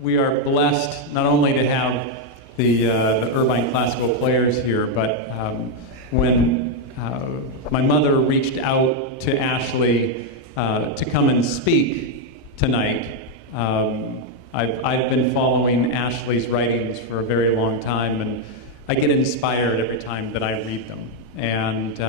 we are blessed not only to have the Irvine Classical Players here, but when my mother reached out to Ashley to come and speak tonight, I've been following Ashley's writings for a very long time, and I get inspired every time that I read them. And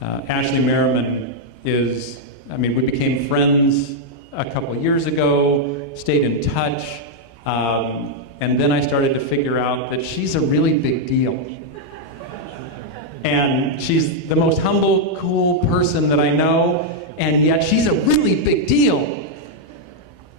Ashley Merryman is, we became friends a couple years ago, stayed in touch, and then I started to figure out that she's a really big deal. And she's the most humble, cool person that I know, and yet she's a really big deal.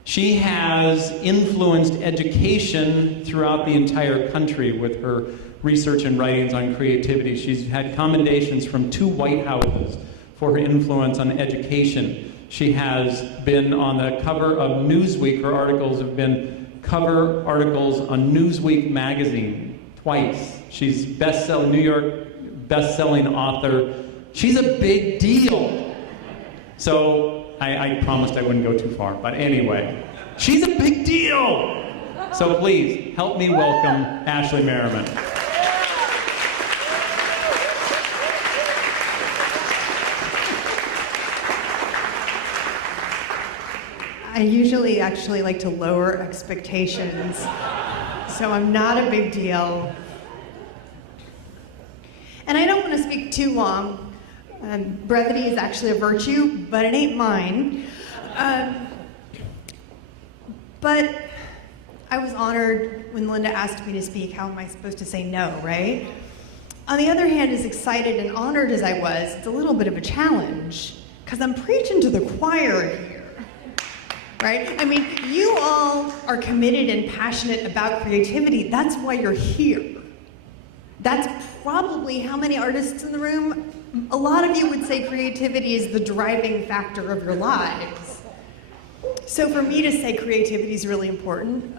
She has influenced education throughout the entire country with her research and writings on creativity. She's had commendations from 2 White Houses for her influence on education. She has been on the cover of Newsweek. Her articles have been cover articles on Newsweek magazine twice. She's New York best-selling author. She's a big deal. So I promised I wouldn't go too far, but anyway, she's a big deal. So please help me welcome Ashley Merryman. I usually actually like to lower expectations, so I'm not a big deal. And I don't want to speak too long. Brevity is actually a virtue, but it ain't mine. But I was honored when Linda asked me to speak. How am I supposed to say no, right? On the other hand, as excited and honored as I was, it's a little bit of a challenge, because I'm preaching to the choir here, right? You all are committed and passionate about creativity. That's why you're here. That's probably how many artists in the room? A lot of you would say creativity is the driving factor of your lives. So for me to say creativity is really important,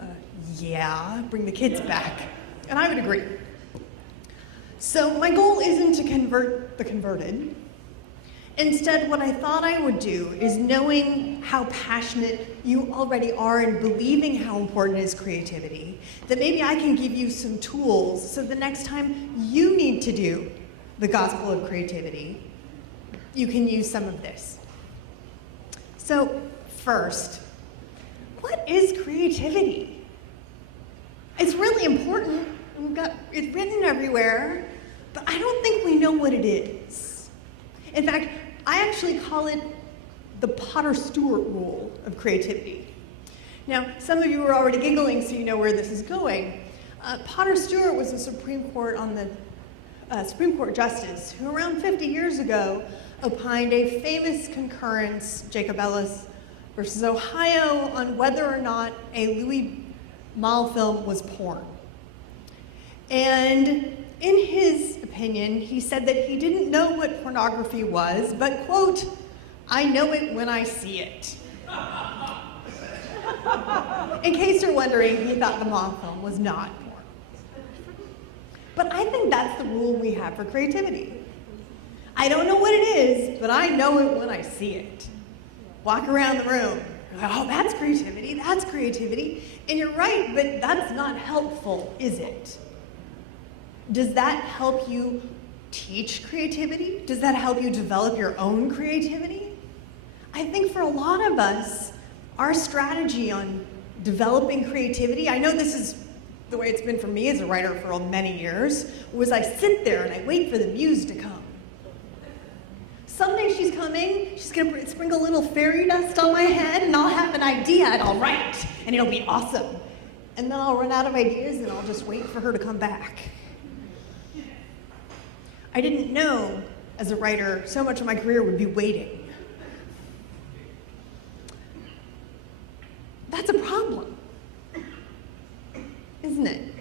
yeah, bring the kids back. And I would agree. So my goal isn't to convert the converted. Instead, what I thought I would do is, knowing how passionate you already are and believing how important is creativity, that maybe I can give you some tools so the next time you need to do the gospel of creativity, you can use some of this. So first, what is creativity? It's really important. It's written everywhere, but I don't think we know what it is. In fact, I actually call it the Potter-Stewart rule of creativity. Now, some of you are already giggling, so you know where this is going. Potter-Stewart was a Supreme Court justice who around 50 years ago opined a famous concurrence, Jacob Ellis versus Ohio, on whether or not a Louis Malle film was porn. And in his opinion, he said that he didn't know what pornography was, but, quote, "I know it when I see it." In case you're wondering, he thought the Malle film was not porn. But I think that's the rule we have for creativity. I don't know what it is, but I know it when I see it. Walk around the room, you're like, oh, that's creativity, that's creativity. And you're right, but that's not helpful, is it? Does that help you teach creativity? Does that help you develop your own creativity? I think for a lot of us, our strategy on developing creativity, I know this is the way it's been for me as a writer for many years, was I sit there and I wait for the muse to come. Someday she's coming, she's gonna sprinkle a little fairy dust on my head and I'll have an idea and I'll write and it'll be awesome. And then I'll run out of ideas and I'll just wait for her to come back. I didn't know, as a writer, so much of my career would be waiting. That's a problem, isn't it?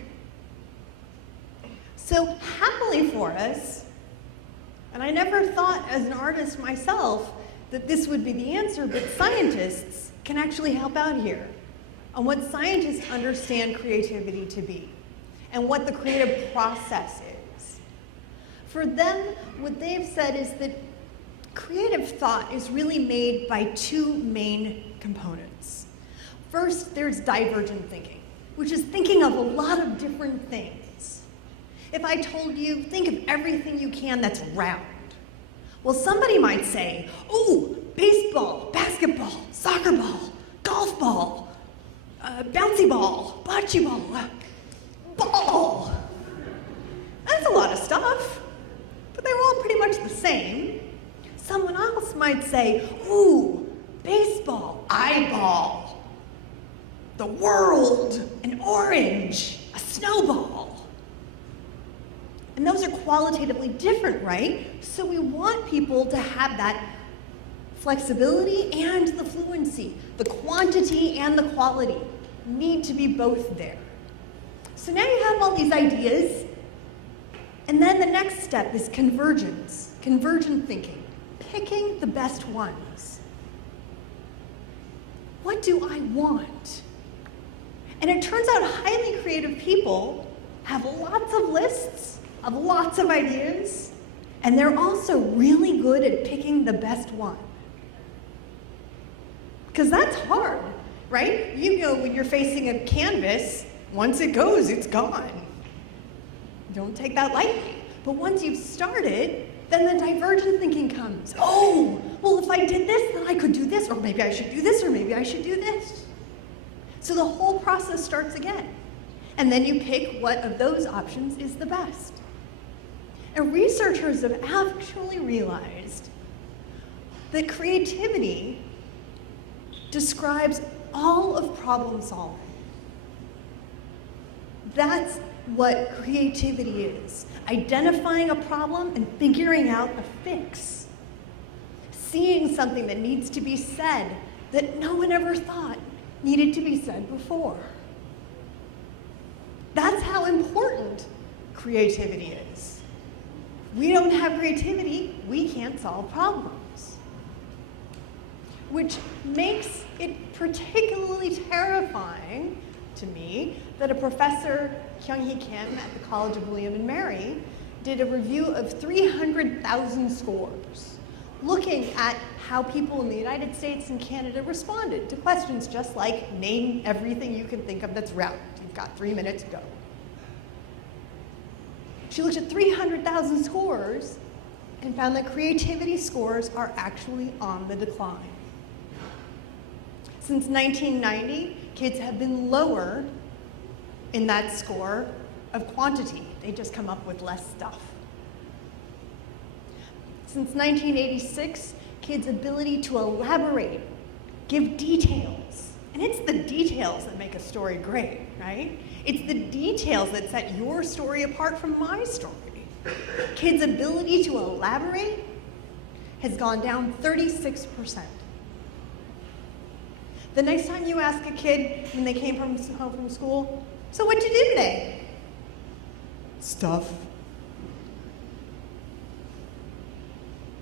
So happily for us, and I never thought as an artist myself that this would be the answer, but scientists can actually help out here on what scientists understand creativity to be and what the creative process is. For them, what they've said is that creative thought is really made by 2 main components. First, there's divergent thinking, which is thinking of a lot of different things. If I told you, think of everything you can that's round. Well, somebody might say, oh, baseball, basketball, soccer ball, golf ball, bouncy ball, bocce ball, ball. That's a lot of stuff, but they're all pretty much the same. Someone else might say, ooh, baseball, eyeball, the world, an orange, a snowball. And those are qualitatively different, right? So we want people to have that flexibility and the fluency. The quantity and the quality need to be both there. So now you have all these ideas, and then the next step is convergence, convergent thinking, picking the best ones. What do I want? And it turns out highly creative people have lots of lists of lots of ideas, and they're also really good at picking the best one. Because that's hard, right? You know, when you're facing a canvas, once it goes, it's gone. Don't take that lightly. But once you've started, then the divergent thinking comes. Oh, well, if I did this, then I could do this, or maybe I should do this, or maybe I should do this. So the whole process starts again. And then you pick what of those options is the best. And researchers have actually realized that creativity describes all of problem solving. That's what creativity is. Identifying a problem and figuring out a fix. Seeing something that needs to be said that no one ever thought needed to be said before. That's how important creativity is. We don't have creativity, we can't solve problems. Which makes it particularly terrifying to me that a professor, Kyung-hee Kim at the College of William and Mary, did a review of 300,000 scores, looking at how people in the United States and Canada responded to questions just like, name everything you can think of that's round. You've got 3 minutes, go. She looked at 300,000 scores and found that creativity scores are actually on the decline. Since 1990, kids have been lower in that score of quantity. They just come up with less stuff. Since 1986, kids' ability to elaborate, give details, and it's the details that make a story great, right? It's the details that set your story apart from my story. Kids' ability to elaborate has gone down 36%. The next time you ask a kid when they came home from school, so what'd you do today? Stuff.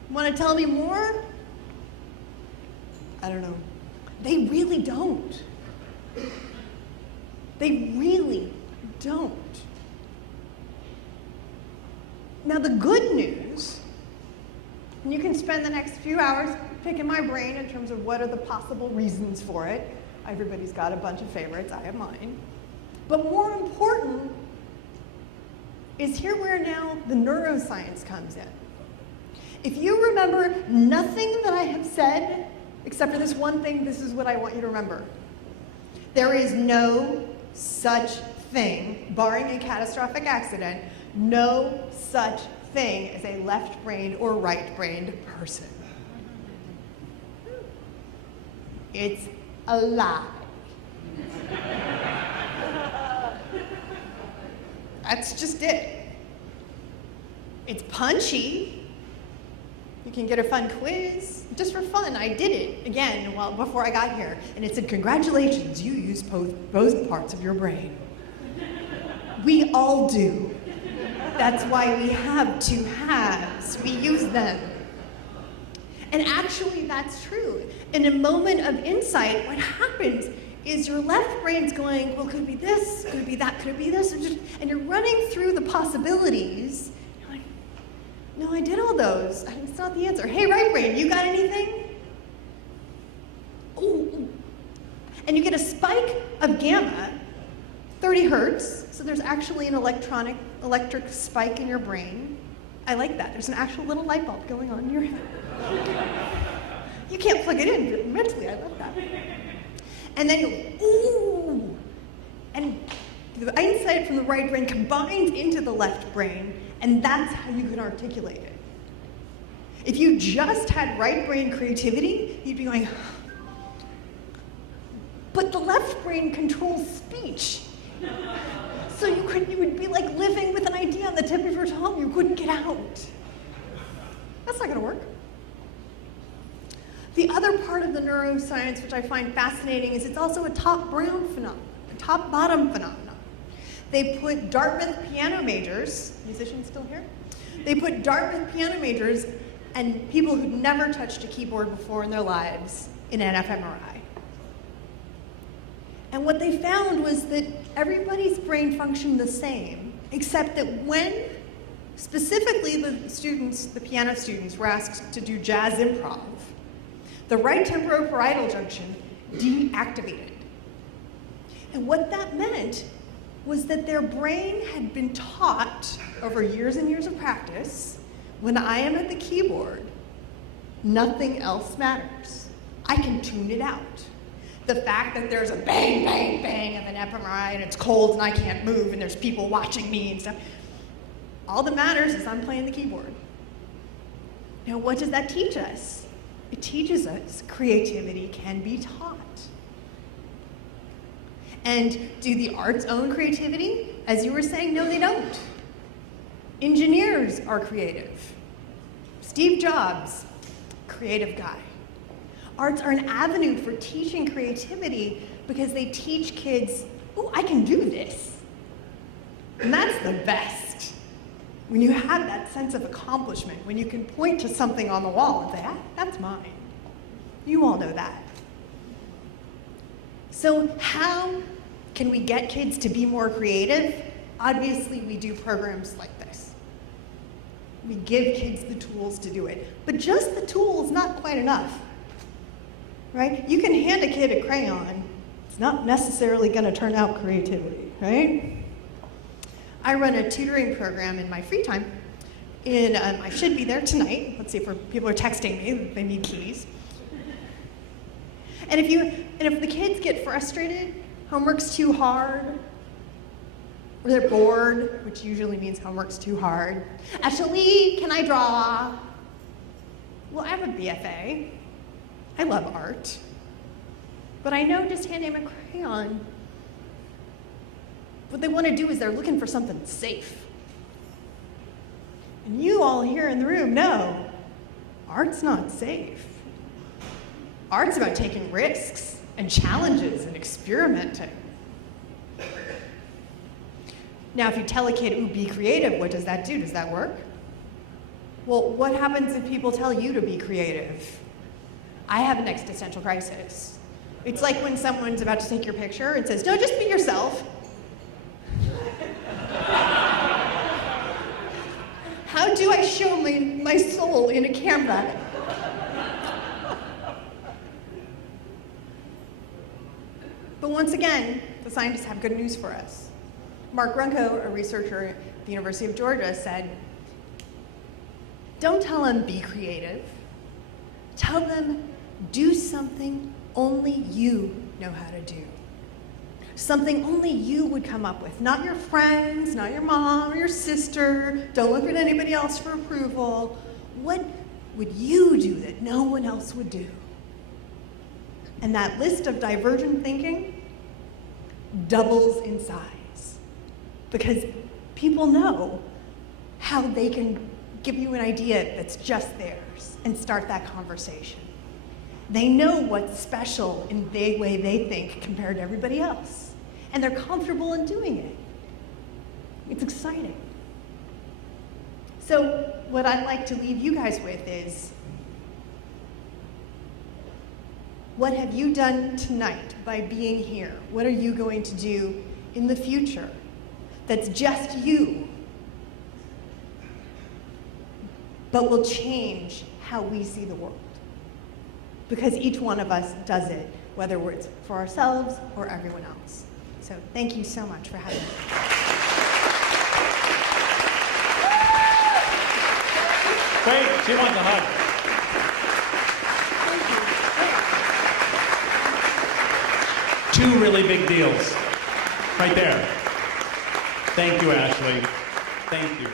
Want to tell me more? I don't know. They really don't. They really don't. Now the good news, and you can spend the next few hours picking my brain in terms of what are the possible reasons for it. Everybody's got a bunch of favorites, I have mine. But more important is here where now the neuroscience comes in. If you remember nothing that I have said, except for this one thing, this is what I want you to remember. There is no such thing, barring a catastrophic accident, no such thing as a left-brained or right-brained person. It's a lie. That's just it. It's punchy. You can get a fun quiz. Just for fun, I did it again before I got here. And it said, congratulations, you use both parts of your brain. We all do. That's why we have two halves. We use them. And actually, that's true. In a moment of insight, what happens is your left brain's going, well, could it be this? Could it be that? Could it be this? And you're running through the possibilities. You're like, no, I did all those. It's not the answer. Hey, right brain, you got anything? Ooh. And you get a spike of gamma, 30 hertz, so there's actually an electric spike in your brain. I like that. There's an actual little light bulb going on in your head. You can't plug it in, but mentally I love that. And then you, ooh, and the insight from the right brain combines into the left brain, and that's how you can articulate it. If you just had right brain creativity, you'd be going, but the left brain controls speech. So you would be like living with an idea on the tip of your tongue you couldn't get out. That's not gonna work. The other part of the neuroscience which I find fascinating is it's also a top-down phenomenon, a top-bottom phenomenon. They put Dartmouth piano majors, musicians still here? They put Dartmouth piano majors and people who'd never touched a keyboard before in their lives in an fMRI. And what they found was that everybody's brain functioned the same, except that when specifically the piano students were asked to do jazz improv, the right temporoparietal junction deactivated. And what that meant was that their brain had been taught over years and years of practice, when I am at the keyboard, nothing else matters. I can tune it out. The fact that there's a bang, bang, bang of an fMRI and it's cold and I can't move and there's people watching me and stuff, all that matters is I'm playing the keyboard. Now, what does that teach us? It teaches us creativity can be taught. And do the arts own creativity? As you were saying, no, they don't. Engineers are creative. Steve Jobs, creative guy. Arts are an avenue for teaching creativity because they teach kids, oh, I can do this. And that's the best. When you have that sense of accomplishment, when you can point to something on the wall and say, ah, that's mine. You all know that. So how can we get kids to be more creative? Obviously, we do programs like this. We give kids the tools to do it. But just the tool is not quite enough, right? You can hand a kid a crayon. It's not necessarily going to turn out creativity, right? I run a tutoring program in my free time. I should be there tonight. Let's see if people are texting me. They need keys. And if the kids get frustrated, homework's too hard, or they're bored, which usually means homework's too hard. Actually, can I draw? Well, I have a BFA. I love art. But I know just hand them a crayon, what they want to do is they're looking for something safe. And you all here in the room know art's not safe. Art's about taking risks and challenges and experimenting. Now, if you tell a kid, ooh, be creative, what does that do? Does that work? Well, what happens if people tell you to be creative? I have an existential crisis. It's like when someone's about to take your picture and says, no, just be yourself. How do I show my soul in a camera? But once again, the scientists have good news for us. Mark Runco, a researcher at the University of Georgia, said, don't tell them be creative. Tell them do something only you know how to do. Something only you would come up with, not your friends, not your mom or your sister. Don't look at anybody else for approval. What would you do that no one else would do? And that list of divergent thinking doubles in size because people know how they can give you an idea that's just theirs and start that conversation. They know what's special in the way they think compared to everybody else. And they're comfortable in doing it. It's exciting. So what I'd like to leave you guys with is, what have you done tonight by being here? What are you going to do in the future that's just you, but will change how we see the world? Because each one of us does it whether it's for ourselves or everyone else. So thank you so much for having me. Great, she wants a hug. Two really big deals, right there. Thank you, Ashley. Thank you.